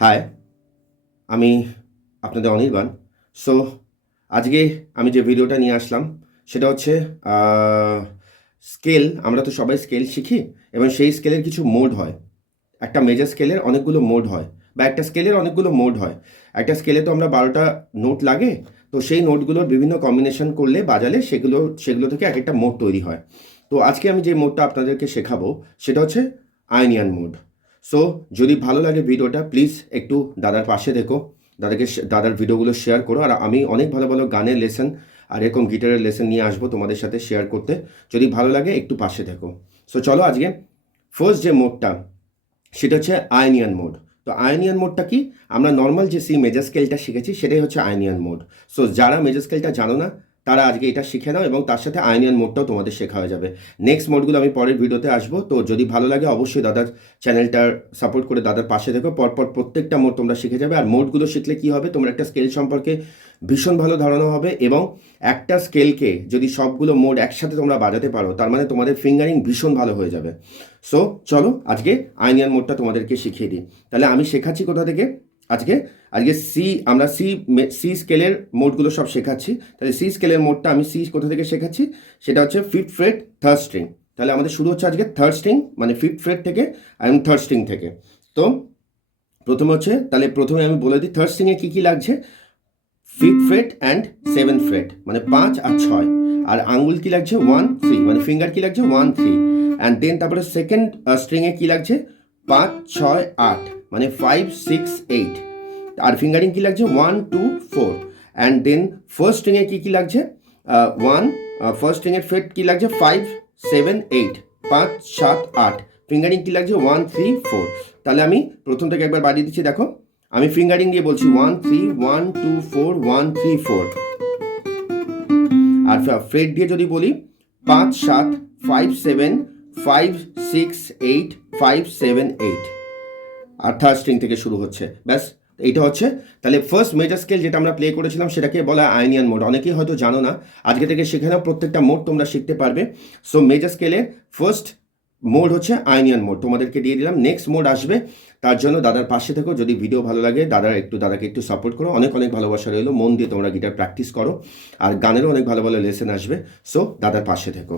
High, আমি আপনাদের Anirban. So আজকে আমি যে ভিডিওটা নিয়ে আসলাম সেটা হচ্ছে স্কেল। আমরা তো সবাই স্কেল শিখি এবং সেই স্কেলের কিছু মোড হয়। একটা মেজর স্কেলের অনেকগুলো মোড হয় বা একটা স্কেলের অনেকগুলো মোড হয়। একটা স্কেলে তো আমরা 12টা নোট লাগে, তো সেই নোটগুলোর বিভিন্ন কম্বিনেশন করলে বাজালে সেগুলো থেকে এক একটা মোড তৈরি হয়। তো আজকে আমি যে মোডটা আপনাদেরকে শেখাবো সেটা হচ্ছে আয়নিয়ান মোড। সো যদি ভালো লাগে ভিডিওটা, প্লিজ একটু দাদার পাশে দেখো, দাদার ভিডিওগুলো শেয়ার করো। আর আমি অনেক ভালো ভালো গানের লেসন আর এরকম গিটারের লেসন নিয়ে আসবো তোমাদের সাথে শেয়ার করতে। যদি ভালো লাগে একটু পাশে দেখো। সো চলো আজকে ফার্স্ট যে মোডটা সেটা হচ্ছে আয়নিয়ান মোড। তো আয়নিয়ান মোডটা কি? আমরা নর্মাল যে সি মেজর স্কেলটা শিখেছি সেটাই হচ্ছে আয়নিয়ান মোড। সো যারা মেজর স্কেলটা জানো না তারা আজকে এটা শিখে নাও এবং তার সাথে আয়নিয়ান মোডটাও তোমাদের শেখা হয়ে যাবে। নেক্সট মোডগুলো আমি পরের ভিডিওতে আসবো। তো যদি ভালো লাগে অবশ্যই দাদার চ্যানেলটার সাপোর্ট করে দাদার পাশে দেখো। পরপর প্রত্যেকটা মোড তোমরা শিখে যাবে। আর মোডগুলো শিখলে কি হবে, তোমরা একটা স্কেল সম্পর্কে ভীষণ ভালো ধারণা হবে এবং একটা স্কেলকে যদি সবগুলো মোড একসাথে তোমরা বাজাতে পারো তার মানে তোমাদের ফিঙ্গারিং ভীষণ ভালো হয়ে যাবে। সো চলো আজকে আইনিয়ান মোডটা তোমাদেরকে শিখিয়ে দিই। তাহলে আমি শেখাচ্ছি কোথা থেকে আজকে? আজকে আমরা সি স্কেলের মোডগুলো সব শেখাচ্ছি। তাহলে সি স্কেলের মোডটা আমি কোথা থেকে শেখাচ্ছি সেটা হচ্ছে ফিফথ ফ্রেট থার্ড স্ট্রিং। তাহলে আমাদের শুরু হচ্ছে আজকে থার্ড স্ট্রিং, মানে ফিফথ ফ্রেট থেকে এবং থার্ড স্ট্রিং থেকে। তো প্রথমে হচ্ছে, তাহলে প্রথমে আমি বলে দিই থার্ড স্ট্রিংয়ে কী কী লাগছে। Fifth freight and seventh freight মানে 5 আর 6, আর আঙ্গুল কি লাগছে 1 3, মানে ফিঙ্গার কি লাগছে 1 3। অ্যান্ড দেন তারপরে সেকেন্ড স্ট্রিংয়ে কি লাগছে 5 6 8, মানে 5 6 8। আর ফিঙ্গারিং কি লাগছে 1 2 4। অ্যান্ড দেন ফার্স্ট স্ট্রিংয়ে কি কি লাগছে 1, ফার্স্ট স্ট্রিংয়ের ফ্রেট কি লাগছে 5 7 8, 5 7 8। ফিঙ্গারিং কি লাগছে 1 3 4। তাহলে আমি প্রথম থেকে একবার বাড়িয়ে দিচ্ছি, দেখো আমি ফিঙ্গারিং দিয়ে বলছি 1 3 1 2 4 1 3 4। আর ফ্রেট দিয়ে যদি বলি 5 7 5 7 5 6 8 5 7 8। আর থার্ড স্ট্রিং থেকে শুরু হচ্ছে, ব্যাস এইটা হচ্ছে। তাহলে ফার্স্ট মেজর স্কেল যেটা আমরা প্লে করেছিলাম সেটাকে বলা আয়নিয়ান মোড। অনেকেই হয়তো জানো না, আজকে থেকে শিখে নাও, প্রত্যেকটা মোড তোমরা শিখতে পারবে। সো মেজর স্কেলের ফার্স্ট মোড হচ্ছে আয়নিয়ান মোড, তোমাদেরকে দিয়ে দিলাম। নেক্সট মোড আসবে, তার জন্য দাদার পাশে থেকো। যদি ভিডিও ভালো লাগে দাদাকে একটু সাপোর্ট করো। অনেক অনেক ভালোবাসা রইলো, মন দিয়ে তোমরা গিটার প্র্যাকটিস করো। আর গানেরও অনেক ভালো ভালো লেসন আসবে। সো দাদার পাশে থেকো।